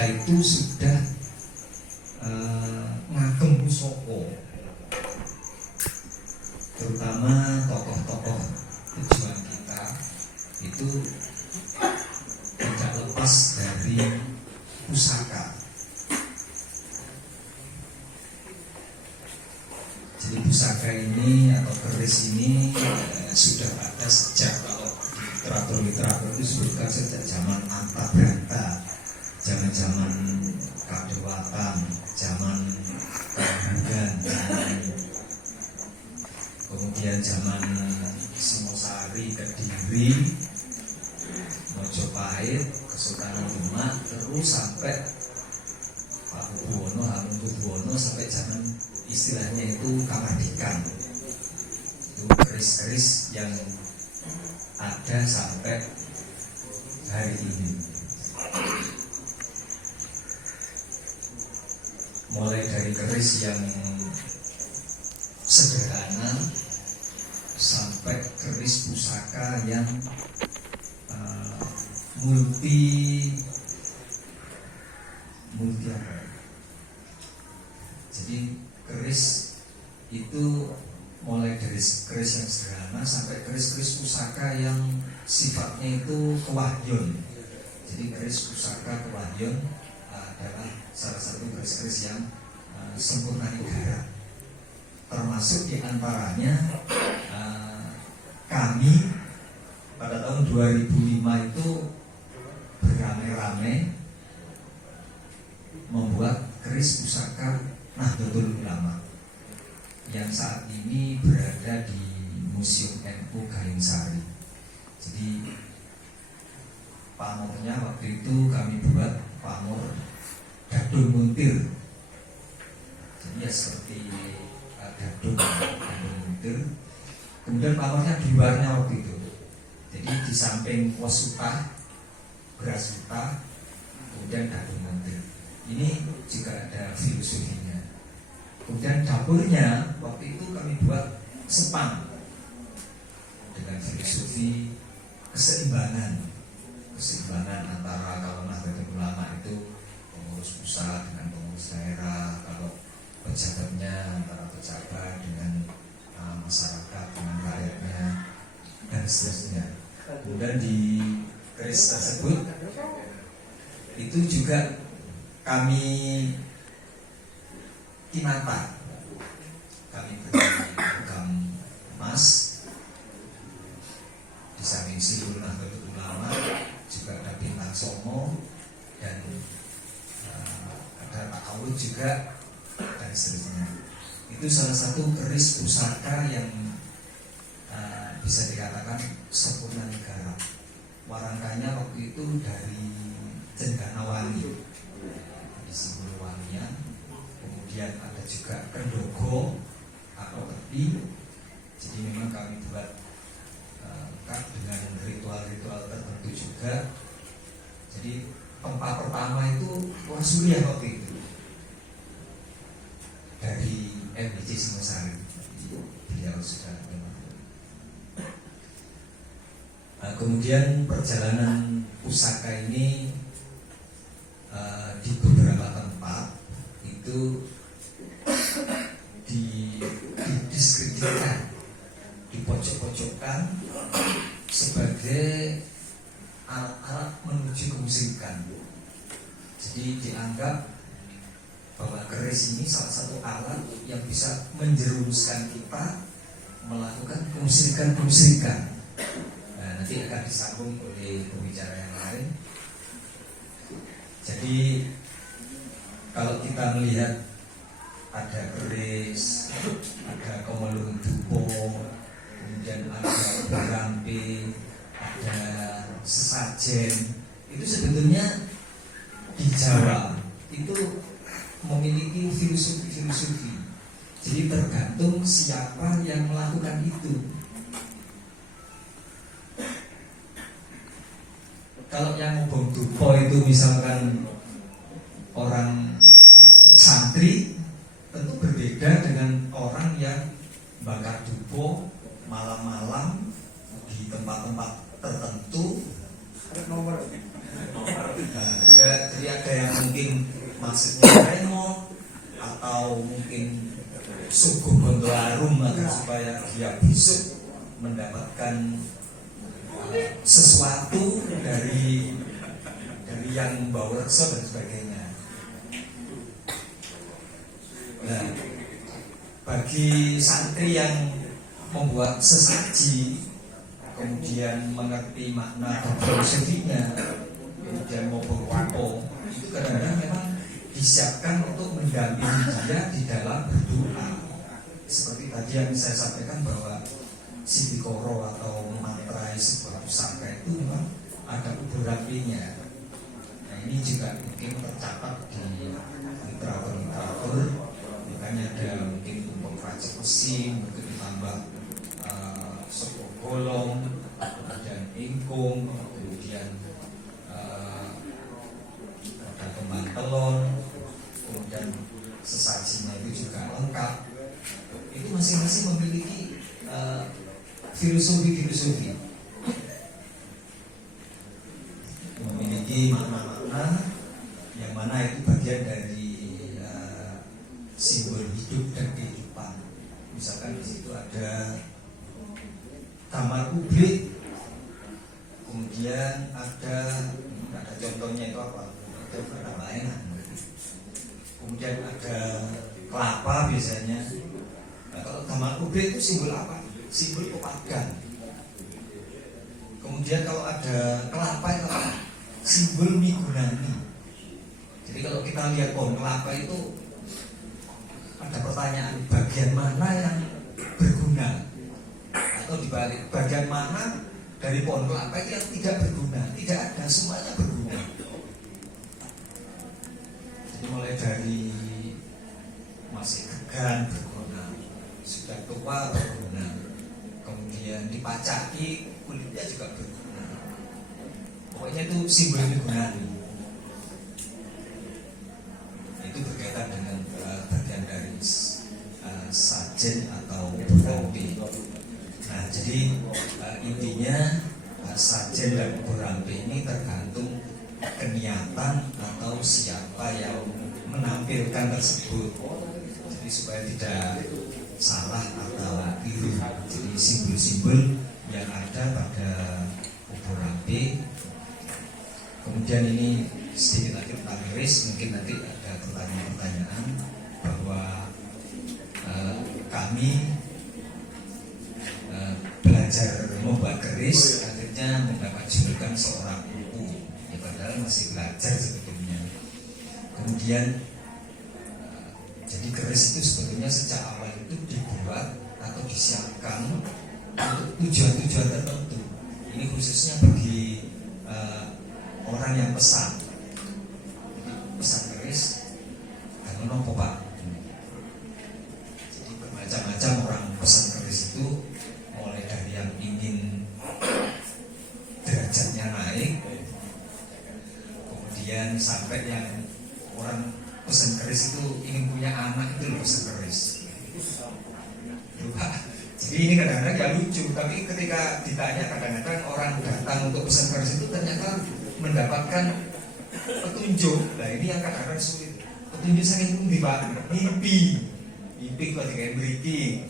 kita itu sudah ngagem pusaka, terutama tokoh-tokoh tujuan kita itu tidak lepas dari pusaka. Jadi pusaka ini atau keris ini sudah ada sejak, kalau literatur itu disebutkan sejak zaman Antabrata, zaman Kadewatan, zaman Kahurigan, kemudian zaman Singosari, Kediri, Mojopahit, Kesultanan Demak, terus sampai Pakubuwono, Hamengkubuwono, sampai zaman istilahnya itu Kamardikan. Itu keris-keris yang ada sampai hari ini. Mulai dari keris yang sederhana sampai keris pusaka yang multi apa? Jadi keris itu mulai dari keris yang sederhana sampai keris-keris pusaka yang sifatnya itu kewahyon. Jadi keris pusaka kewahyon adalah salah satu keris-keris yang sempurna negara. Termasuk diantaranya kami pada tahun 2005 itu beramai-ramai membuat keris pusaka Nahdlatul Ulama yang saat ini berada di Museum NU Gayungsari. Jadi pamornya waktu itu kami buat pamor gadung muntir. Jadi ya seperti gadung muntir. Kemudian pamornya di luarnya waktu itu. Jadi di samping wasuta, beras suta, kemudian gadung muntir. Ini juga ada filosofinya. Kemudian dapurnya waktu itu kami buat sepang dengan filosofi keseimbangan antara, kalau Nahdlatul Ulama itu pengurus pusat dengan pengurus daerah, kalau pejabatnya antara pejabat dengan masyarakat dengan rakyatnya dan seterusnya. Kemudian di keris tersebut itu juga kami tinata, kami beri logam emas di samping simbol Nahdlatul Ulama juga ada bintang Somo dan ada ta'awud juga dan seterusnya. Itu salah satu keris pusaka yang bisa dikatakan sempurna negara. Warangkanya waktu itu dari cendana wangi, di simbol wangian. Kemudian ada juga kendogo atau tepi. Jadi memang kami buat dengan ritual-ritual tertentu juga. Jadi tempat pertama itu Wasurya waktu itu dari MBC Singosari. Beliau sudah kemudian perjalanan pusaka ini di beberapa tempat itu dideskripsikan, dipojok-pojokkan sebagai alat-alat menuju kemusyrikan. Jadi dianggap bahwa keris ini salah satu alat yang bisa menjerumuskan kita melakukan kemusyrikan. Nah, nanti akan disambung oleh pembicara yang lain. Jadi kalau kita melihat ada keris, ada kemelung dupo, kemudian ada berampe, ada sesajen, itu sebetulnya di Jawa itu memiliki filosofi. Jadi tergantung siapa yang melakukan itu. Kalau yang ngobong dupo itu misalkan orang santri, tentu berbeda dengan orang yang bakar dupo malam-malam di tempat-tempat tertentu. Jadi ada yang mungkin atau mungkin suguh bonto arum agar supaya dia besok mendapatkan sesuatu dari yang membawa reksa dan sebagainya. Nah, bagi santri yang membuat sesaji, kemudian mengerti makna filosofinya, kemudian mau berwupo, itu kadang-kadang memang disiapkan untuk mendampingi dia di dalam berdoa. Seperti tadi yang saya sampaikan bahwa Sidikoro atau mantra sebuah pusaka itu memang ada ubur apinya. Nah, ini juga mungkin tercatat di literatur, makanya ada mungkin tumpeng raja besi, mungkin ditambah soko bolong, kemudian ingkung, kemudian ada kembang telon, kemudian sesajinya itu juga lengkap. Itu masing-masing memiliki filosofi, memiliki makna-makna yang mana itu bagian dari simbol hidup dan kehidupan. Misalkan di situ ada kamar publik, kemudian ada contohnya itu apa? Itu ada enak. Kemudian ada kelapa biasanya. Nah, kalau kamar publik itu simbol apa? Simbol pepagang. Kemudian kalau ada kelapa itu apa? Simbol migunani. Jadi kalau kita lihat pohon kelapa itu ada pertanyaan, bagian mana yang berguna? Atau dibalik, bagian mana dari pohon kelapa itu yang tidak berguna? Tidak ada, semuanya berguna. Jadi mulai dari masih gegan berguna, sudah tua berguna, kemudian dipacaki kulitnya juga berguna. Pokoknya itu simbol migunani. Itu berkaitan dengan bagian dari sajen atau burampi. Nah, jadi intinya sajen dan burampi ini tergantung keniatan atau siapa yang menampilkan tersebut. Jadi supaya tidak salah atau keliru. Jadi simbol-simbol yang ada pada burampi. Kemudian ini sedikit lagi tentang keris, mungkin nanti ada pertanyaan-pertanyaan bahwa kami belajar membuat keris akhirnya mendapat julukan seorang empu, ya padahal masih belajar sebetulnya. Kemudian jadi keris itu sebetulnya sejak awal itu dibuat atau disiapkan untuk tujuan-tujuan tertentu. Ini khususnya bagi orang yang pesan keris dan menopo Pak. Jadi bermacam-macam orang pesan keris itu, mulai dari yang ingin derajatnya naik, kemudian sampai yang orang pesan keris itu ingin punya anak itu loh pesan keris. Jadi ini kadang-kadang ya lucu, tapi ketika ditanya kadang-kadang orang datang untuk pesan keris itu ternyata mendapatkan petunjuk. Nah ini yang kadang-kadang sulit. Petunjuk saking pundi Pak? Mimpi kok kayak beriki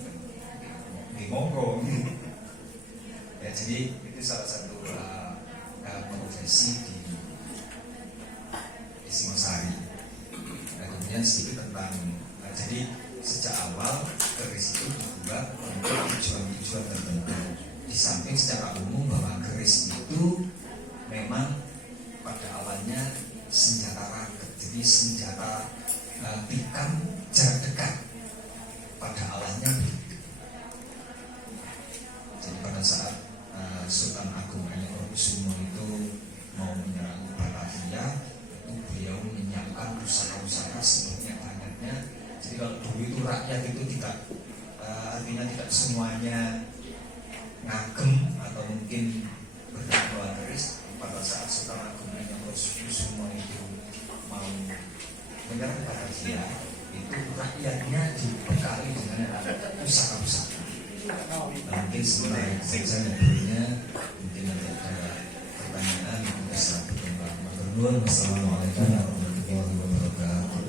di monggo. Ya jadi itu salah satu profesi di Singosari. Nah, kemudian sedikit tentang jadi sejak awal keris itu dibuat untuk tujuan-tujuan tertentu. Di samping secara umum bahwa keris itu memang pada awalnya senjata raket, jadi senjata tikam jarak dekat pada awalnya begitu. Jadi pada saat Sultan Agung Hanyokrokusumo itu mau menyerang Batavia, itu beliau menyiapkan pusaka-pusaka sebanyak-banyaknya. Jadi kalau dulu itu rakyat itu tidak artinya tidak semuanya ngagem atau mungkin berdakwah keris. Pada saat Sultan Agung Hanyokrokusumo itu mau menyerang Batavia, itu rakyatnya dibekali dengan pusaka-pusaka. Mungkin sebenarnya saya nyebutnya, mungkin nanti ada pertanyaan, mungkin bisa berkembang. Assalamualaikum warahmatullahi wabarakatuh.